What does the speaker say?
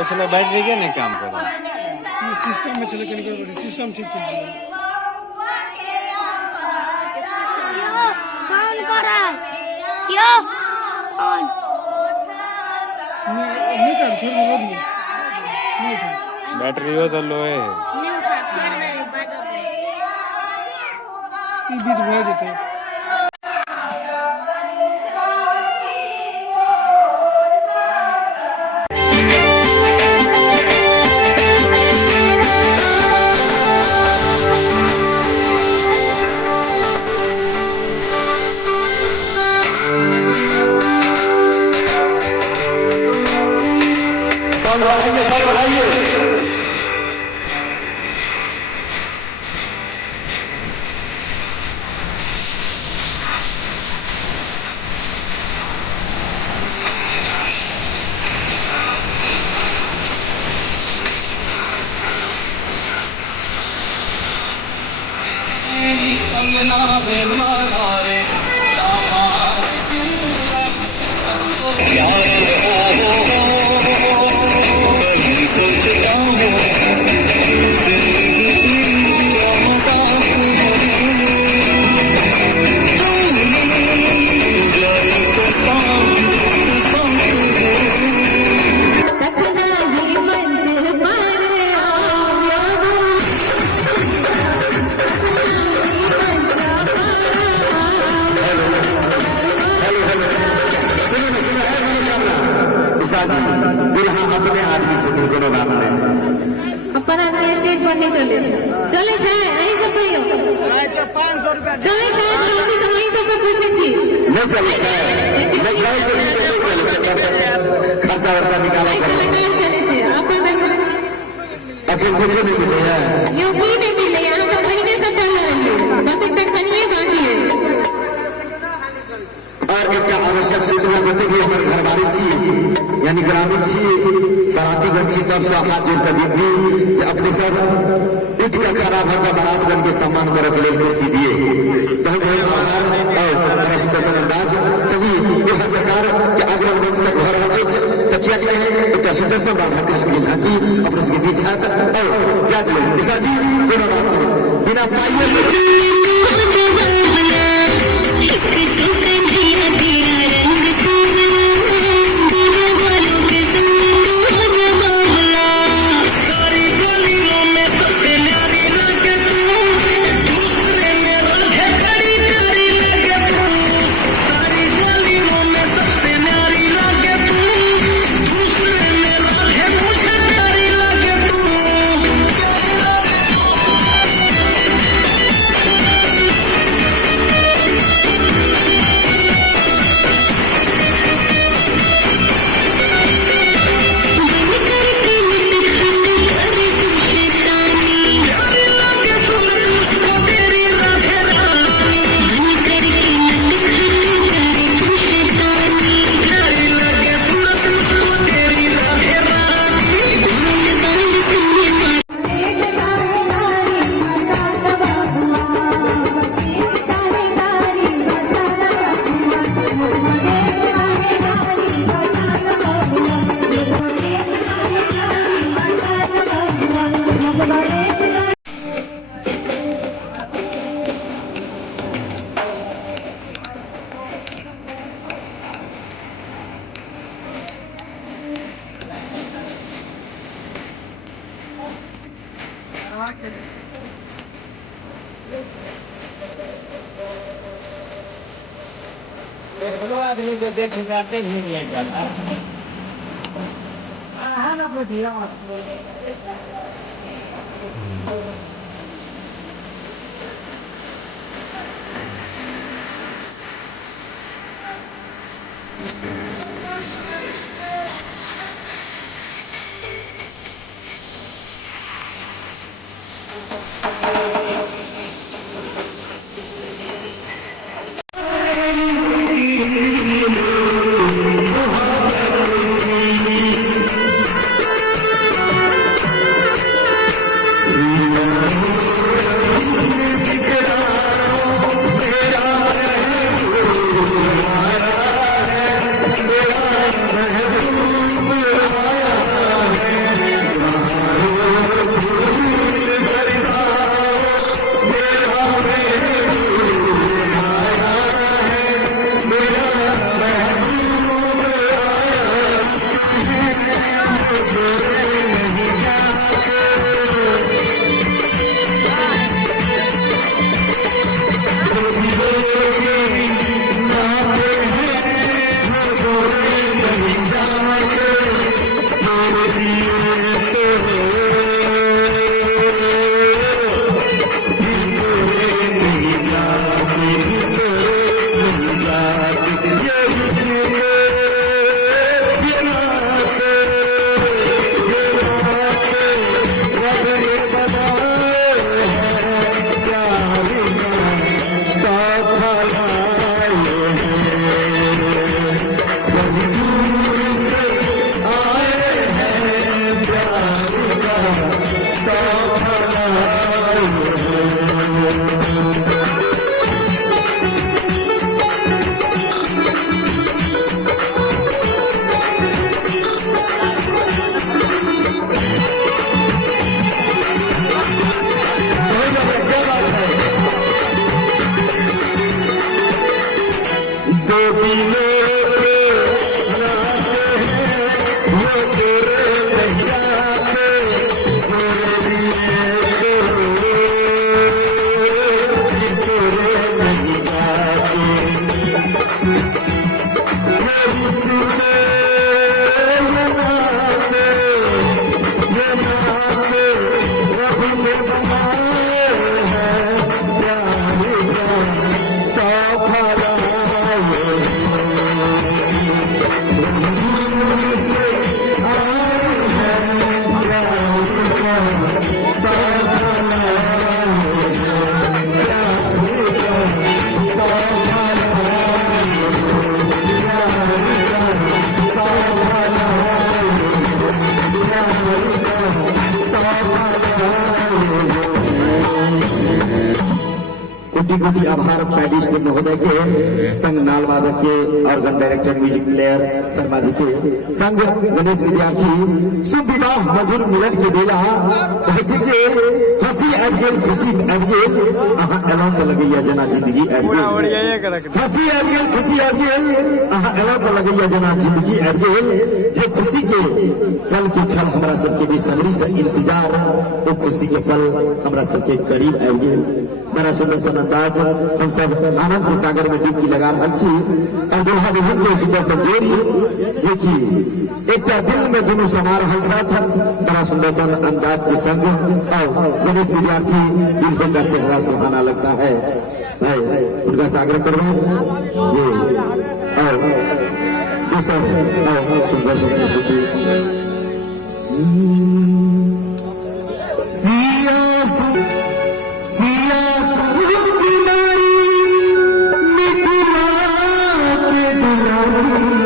उसमें बैटरी के नहीं काम कर सिस्टम में चले कहीं सिस्टम ठीक चल रहा है। फोन कर रहा यो फोन नहीं कर छोड़ दो दिए नहीं उठा बैटरी हो तो लो है नहीं उठा छोड़ दे बात ये बीत भर जाते हैं। दुल्हा अपने आदमी छथिन कोनो बात नहीं अपन आदमी स्टेज पर नहीं चले छै यही सब कहियो 500 रुपया चले छै हमनी समय सबसे पूछे छी नहीं चले छै नहीं चले खर्चा वर्चा निकाला कलाकार चले छै अपन अखन कुछ नहीं मिले है यो भी नहीं मिले यहाँ तो महीने से पढ़ रही बस एक कटकनिए बाकी है और एक आवश्यक सूचना देते हुए हमारे घरवाली छी यानी ग्रामीण छी सरातीगंज छी सबसे हाथ जोड़ कर विनती जे अपने सब उठ कर खड़ा भर बारात बन के सम्मान करे के लिए कुर्सी दिए बहुत बहुत आभार और प्रश्न अंदाज चलिए यह सरकार के आगमन मंच तक घर रखे तो क्या कहते हैं एक सुदर्शन राधा कृष्ण की झांकी अपने इसके बीच है और क्या दिए निशा जी कोनो बात नहीं बिना पाइए आदमी को देख जाते नहीं जाता कोटि कोटि आभार पैडिस्ट महोदय के संग नाल वादक के organ director music player Sharma ji के संग गणेश विद्यार्थी शुभ विवाह मधुर मिलन के बेला के हंसी आबि गेल खुशी आबि गेल अहाँ एलौं तो लगैया जना जिंदगी आबि गेल हंसी आबि गेल खुशी आबि गेल अहाँ एलौं तो लगैया जना जिंदगी आबि गेल जे खुशी के पल के छल हमरा सबके बेसब्री से इंतजार ओ खुशी के पल हमरा सबके करीब आबि गेल। बड़ा सुंदर सन अंदाज हम सब आनंद के सागर में डुबकी लगा रहल छी और दुल्हा दुल्हन के सुंदर सन जोड़ी जे कि एक दिल में दोनों समा रहल छथि बड़ा सुंदर सन अंदाज के संग और गणेश विद्यार्थी दुल्हन का चेहरा सुहाना लगता है उनका सागर करवाएं जी और दूसरा सुंदर सुंदर सिया की नारी मिथिला के दुलारी